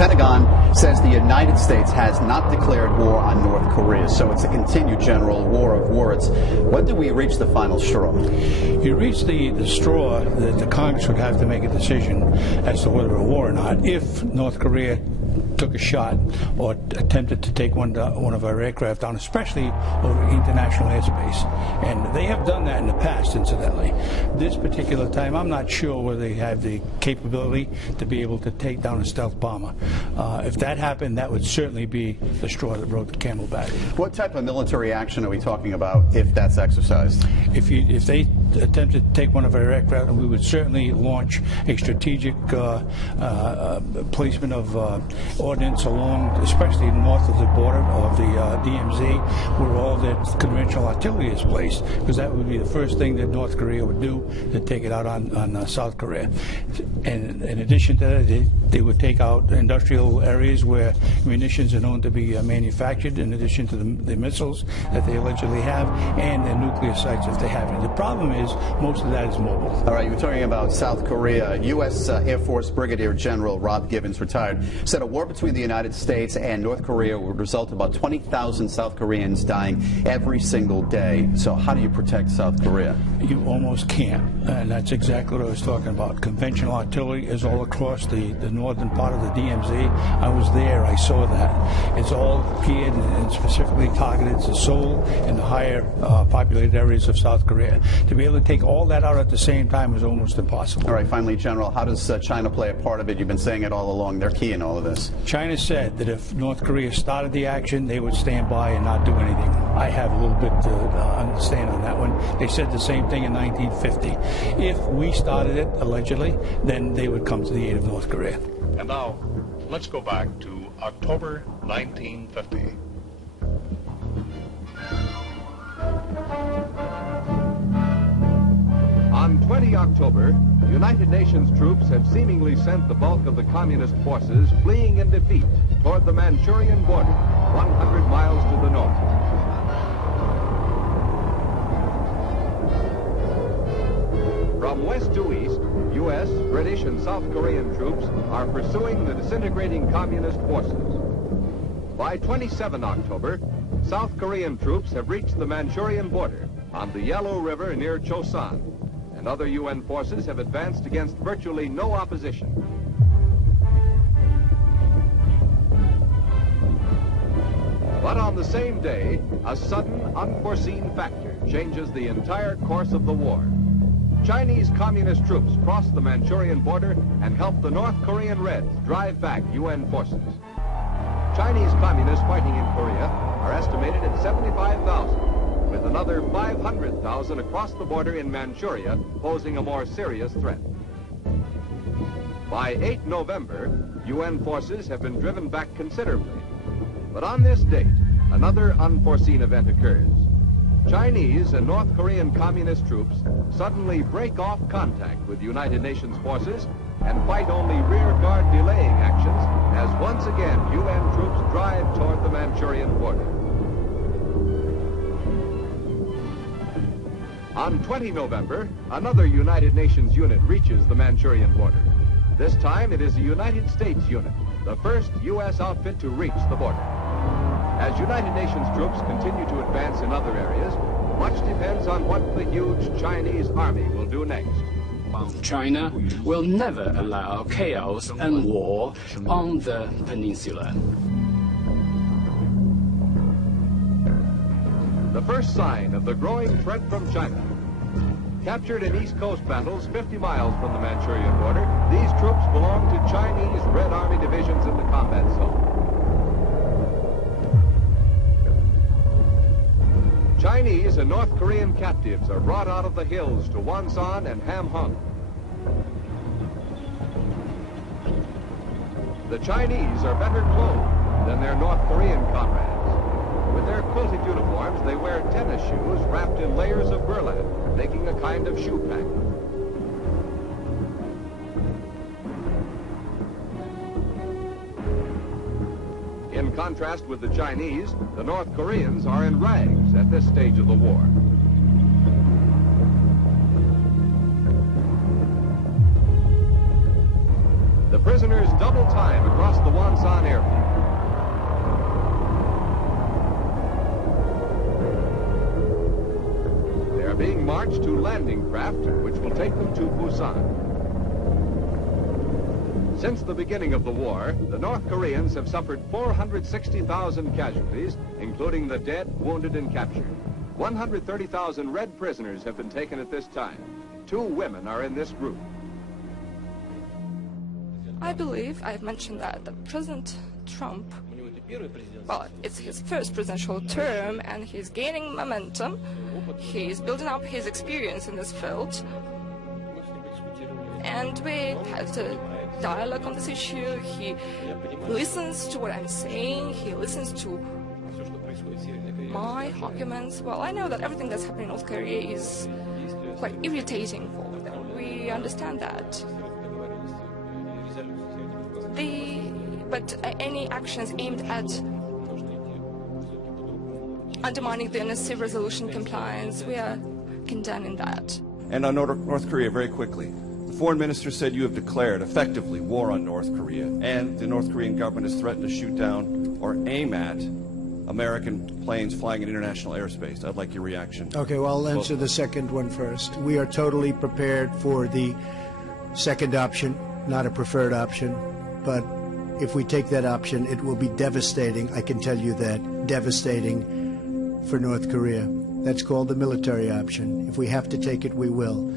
Pentagon says the United States has not declared war on North Korea, so it's a continued general war of words. When do we reach the final straw? You reach the straw that the Congress would have to make a decision as to whether a war or not. If North Korea took a shot or attempted to take one of our aircraft down, especially over international airspace. And they have done that in the past, incidentally. This particular time, I'm not sure whether they have the capability to be able to take down a stealth bomber. If that happened, that would certainly be the straw that broke the camel back. What type of military action are we talking about if that's exercised? If they attempted to take one of our aircraft, we would certainly launch a strategic placement of ordnance along, especially north of the border of the DMZ, where all the conventional artillery is placed, because that would be the first thing that North Korea would do to take it out on South Korea. And in addition to that, they would take out industrial areas where munitions are known to be manufactured, in addition to the missiles that they allegedly have, and their nuclear sites if they have it. The problem is most of that is mobile. All right, you were talking about South Korea. U.S. Air Force Brigadier General Rob Gibbons, retired, said a war between the United States and North Korea would result in about 20,000 South Koreans dying every single day. So how do you protect South Korea? You almost can't, and that's exactly what I was talking about. Conventional artillery is all across the northern part of the DMZ. I was there, I saw that. It's all geared and specifically targeted to Seoul and the higher populated areas of South Korea. To be able to take all that out at the same time is almost impossible. All right, finally, General, how does China play a part of it? You've been saying it all along. They're key in all of this. China said that if North Korea started the action, they would stand by and not do anything. I have a little bit to understand on that one. They said the same thing in 1950. If we started it, allegedly, then they would come to the aid of North Korea. And now, let's go back to October 1950. On 20 October, United Nations troops had seemingly sent the bulk of the communist forces fleeing in defeat toward the Manchurian border, 100 miles to the north. From west to east, U.S., British, and South Korean troops are pursuing the disintegrating communist forces. By 27 October, South Korean troops have reached the Manchurian border on the Yellow River near Chosan, and other UN forces have advanced against virtually no opposition. But on the same day, a sudden, unforeseen factor changes the entire course of the war. Chinese communist troops cross the Manchurian border and help the North Korean Reds drive back UN forces. Chinese communists fighting in Korea are estimated at 75,000, with another 500,000 across the border in Manchuria posing a more serious threat. By 8 November, UN forces have been driven back considerably. But on this date, another unforeseen event occurs. Chinese and North Korean communist troops suddenly break off contact with United Nations forces and fight only rear-guard delaying actions as once again UN troops drive toward the Manchurian border. On 20 November, another United Nations unit reaches the Manchurian border. This time it is a United States unit, the first U.S. outfit to reach the border. As United Nations troops continue to advance in other areas, much depends on what the huge Chinese army will do next. China will never allow chaos and war on the peninsula. The first sign of the growing threat from China. Captured in East Coast battles 50 miles from the Manchurian border, these troops belong to Chinese Red Army divisions in the combat zone. Chinese and North Korean captives are brought out of the hills to Wonsan and Hamhung. The Chinese are better clothed than their North Korean comrades. With their quilted uniforms, they wear tennis shoes wrapped in layers of burlap, making a kind of shoe pack. In contrast with the Chinese, the North Koreans are in rags at this stage of the war. The prisoners double time across the Wonsan airfield. They are being marched to landing craft, which will take them to Busan. Since the beginning of the war, the North Koreans have suffered 460,000 casualties, including the dead, wounded, and captured. 130,000 Red prisoners have been taken at this time. 2 women are in this group. I believe I've mentioned that President Trump, well, it's his first presidential term and he's gaining momentum. He's building up his experience in this field. And we had a dialogue on this issue. He listens to what I'm saying. He listens to my arguments. Well, I know that everything that's happening in North Korea is quite irritating for them. We understand that. But any actions aimed at undermining the NSC resolution compliance, we are condemning that. And on North Korea, very quickly. The foreign minister said you have declared effectively war on North Korea, and the North Korean government has threatened to shoot down or aim at American planes flying in international airspace. I'd like your reaction. Okay, well, I'll answer the second one first. We are totally prepared for the second option, not a preferred option, but if we take that option, it will be devastating, I can tell you that, devastating for North Korea. That's called the military option. If we have to take it, we will.